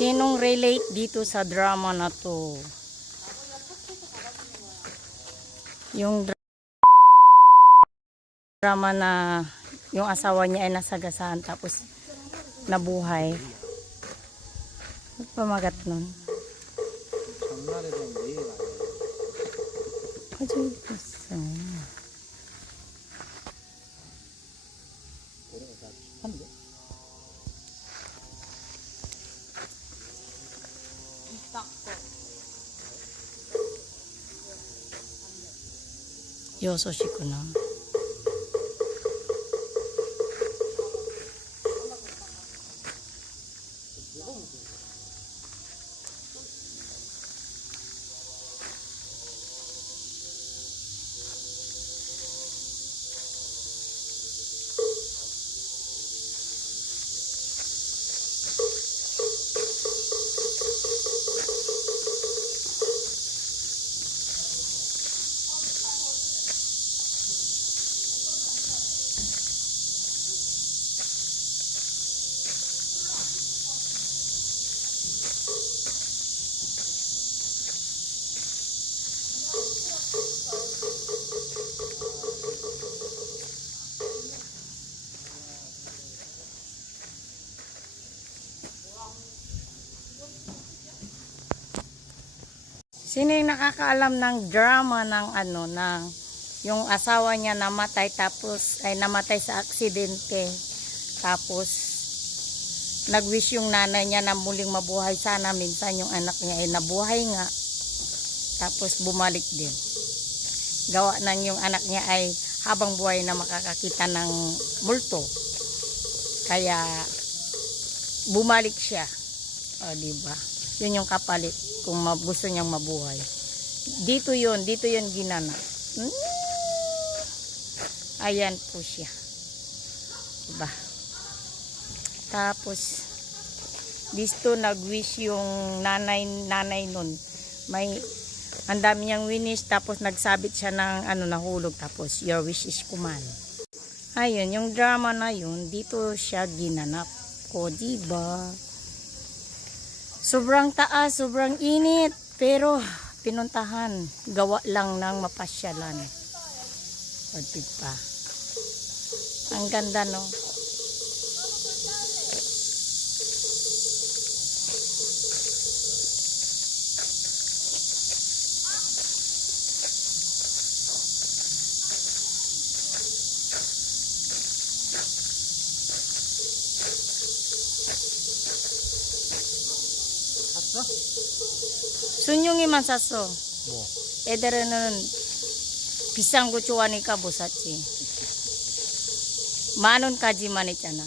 Sinong relate dito sa drama na to? Yung drama na yung asawa niya ay nasagasaan tapos nabuhay. Ano pamagat nun? Kajoy puso. Yoso ko na. Sino yung nakakaalam ng drama ng ano, ng yung asawa niya namatay tapos ay namatay sa aksidente. Tapos nag-wish yung nanay niya na muling mabuhay sana, minsan yung anak niya ay nabuhay nga. Tapos bumalik din. Gawa nang yung anak niya ay habang buhay na makakakita ng multo. Kaya bumalik siya. O, diba? Yun yung kapalit kung gusto niyang mabuhay. Dito yun ginana. Ayan po siya. Diba? Tapos dito nag-wish yung nanay nun. Ang dami niyang winish, tapos nagsabit siya ng nahulog, tapos your wish is command. Ayun, yung drama na yun, dito siya ginanap ko, diba? Sobrang taas, sobrang init, pero pinuntahan, gawa lang ng mapasyalan. O, diba? Ang ganda, no? Sunyong iman saso. 뭐? 애들은 비싼 거 좋아하니까 못 샀지. 10,000원까지만 했잖아.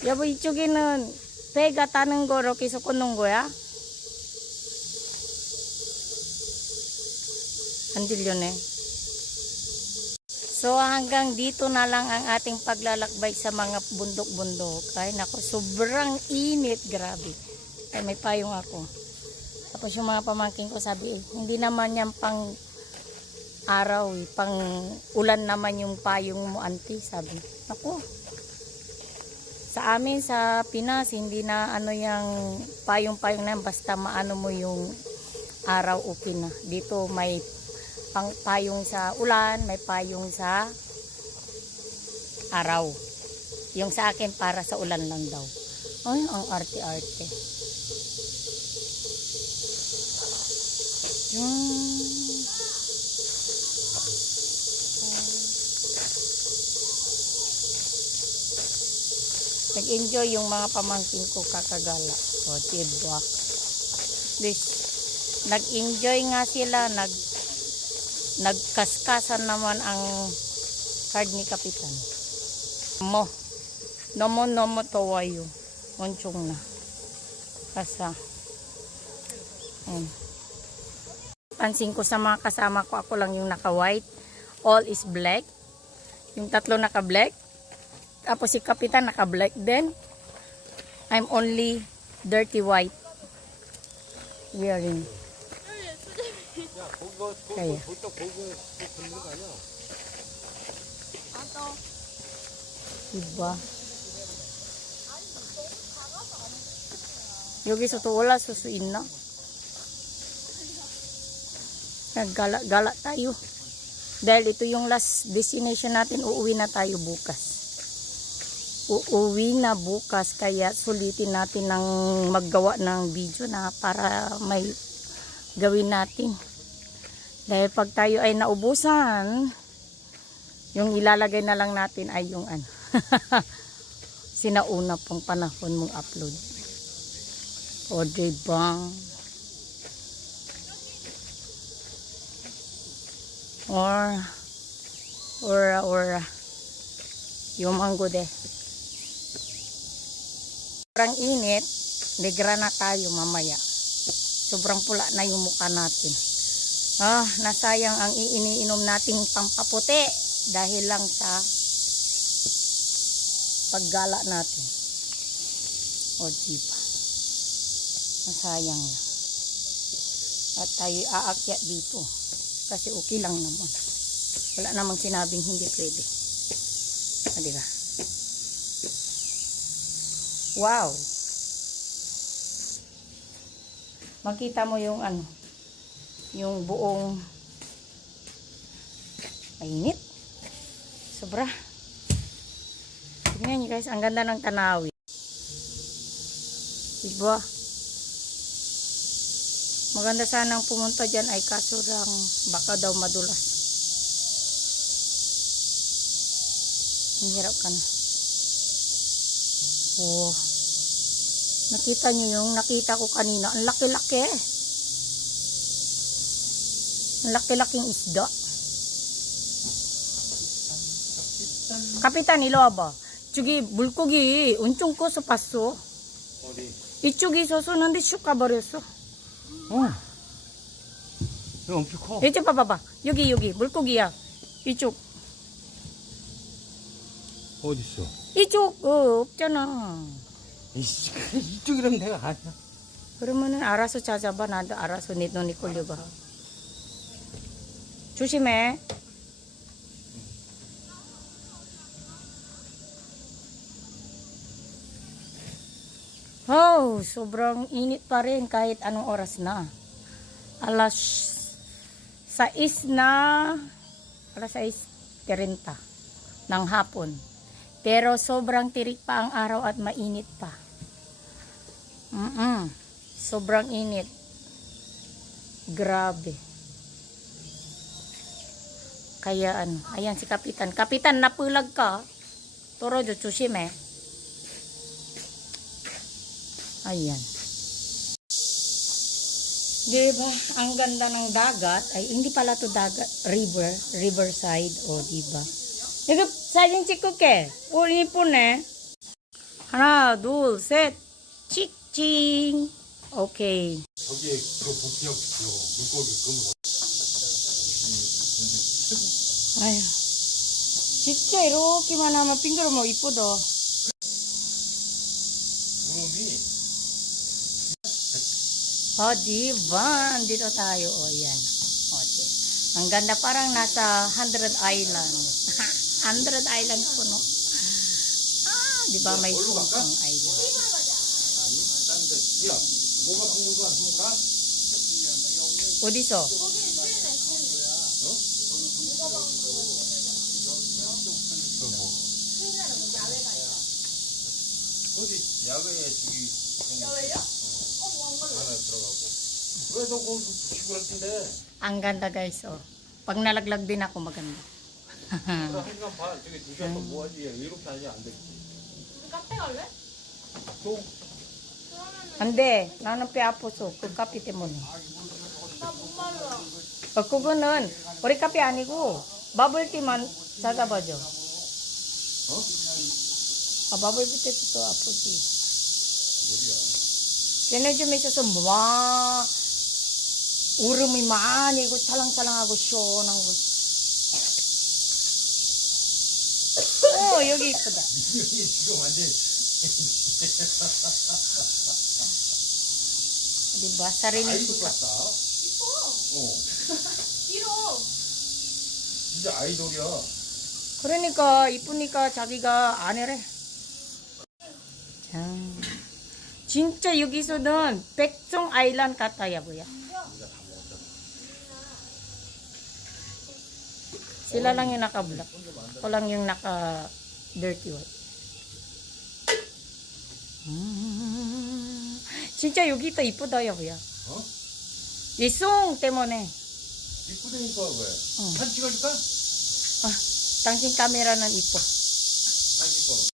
여보, 이쪽에는 배가 타는 거로 계속 꽂는 거야? 안 들려네. So hanggang dito na lang ang ating paglalakbay sa mga bundok-bundok. Ay nako, sobrang init, grabe. Ay, may payong ako. Tapos yung mga pamangkin ko sabi, hindi naman yan pang araw, pang ulan naman yung payong mo, auntie, sabi. Nako. Sa amin sa Pinas, hindi na yung payong-payong na yan, basta maano mo yung araw, okay na. Dito may payong sa ulan, may payong sa araw. Yung sa akin para sa ulan lang daw. Ay, ang arte-arte. Nag-enjoy yung mga pamangkin ko kakagala. O, diba? Nag-enjoy nga sila. Nagkaskasan naman ang card ni Kapitan. Nomo tawayo. Onchong na. Kasa. Ayan. Pansin ko sa mga kasama ko, ako lang yung naka-white. All is black. Yung tatlo naka-black. Tapos si Kapitan naka-black din. I'm only dirty white wearing. Kaya. Diba? Yogi soto wala susuin na. Naggala-gala tayo. Dahil ito yung last destination natin, uuwi na tayo bukas. Uuwi na bukas, kaya sulitin natin ng maggawa ng video na para may gawin natin. Dahil pag tayo ay naubusan, yung ilalagay na lang natin ay yung ano. Sinauna pong panahon mong upload. O diba? Or yung manggo de. Sobrang init, negra na tayo mamaya. Sobrang pula na yung mukha natin. Nasayang ang iniinom nating pampaputi dahil lang sa paggala natin. O diba? Nasayang na. At tayo aakyat dito. Kasi okay lang naman. Wala namang sinabing hindi pwede. Diba? Wow! Makita mo yung ano, yung buong mainit. Sobra. Tingnan nyo guys, ang ganda ng tanawin. Diba? Maganda sanang pumunta dyan ay kaso lang baka daw madulas. Ang hirap ka na. Oh. Nakita nyo yung nakita ko kanina. Ang laki-laki. Ang laki-laking isda. Kapitan, ilo ba? Chugi, bulkogi. Unchong ko sa paso. 이쪽이 있었는데 슉 가버렸어. 이거 엄청 커. 이쪽 봐봐봐. 여기 물고기야. 이쪽. 어딨어? 이쪽 없잖아. 이쪽이라면 내가 아니야. 그러면은 알아서 찾아봐. 나도 알아서 네 눈이 걸려봐. 조심해. Sobrang init pa rin kahit anong oras na. Alas 6 na, alas 6:30 ng hapon. Pero sobrang tirik pa ang araw at mainit pa. Sobrang init. Grabe. Kaya ano, ayan si Kapitan. Kapitan, napulag ka. Toro, jochushime. Ayan. Diba? Ang ganda ng dagat. Ay, hindi pala to dagat. Riverside. O, diba? 이거 사진 찍을게. 우리 이쁘네. 하나, 둘, 셋. 찍찍. 오케이. 저기에 그거 보기하고 싶어요. 물고기 끄는 거. 아유. 진짜 이렇게만 하면 빙그러면 이쁘다. 구름이 Diba? Dito tayo. Yan. Okay. Ang ganda, parang nasa 100 Island. 100 Island po, no? Diba may sunsong island. 야, 뭐가 붙는 거 아닙니까? 어디서? 어디 야외에 저기 야외요? 하나 들어가고. 왜 너 거기 붙이고 그랬던데? Ang ganda guys, oh. Pag nalaglag din ako, maganda. 한 시간 반, 저기 2시간 반 뭐하지? 이렇게 하지 안 되지. 카페 갈래? 또 Hindi, nanon piaposo, kung kape 때문에. 나 목말라. 그거는 우리 카페 아니고 버블티만 찾아봐줘. 버블티 때도 아프지. 뭐야? 걔네 좀 있어서 와 얼음이 많이 이거 찰랑찰랑하고 시원한 거. 여기 이쁘다. 민경이 지금 완전 Di ba? Sarili 아이돌 sikat. 같다. 이뻐. 어, 길어. 진짜 아이돌이야. 그러니까 이쁘니까 자기가 안 해래. 참. 진짜 여기서는 백종 아일랜드 같아요, 뭐야. Sila lang yung naka-black. Ako lang yung naka-dirty white. 진짜 여기도 이쁘다요, 뭐야. 어? 이 송 때문에. 이쁘다니까 왜? 응. 사진 찍어줄까? 당신 카메라는 이뻐. 사진 찍고.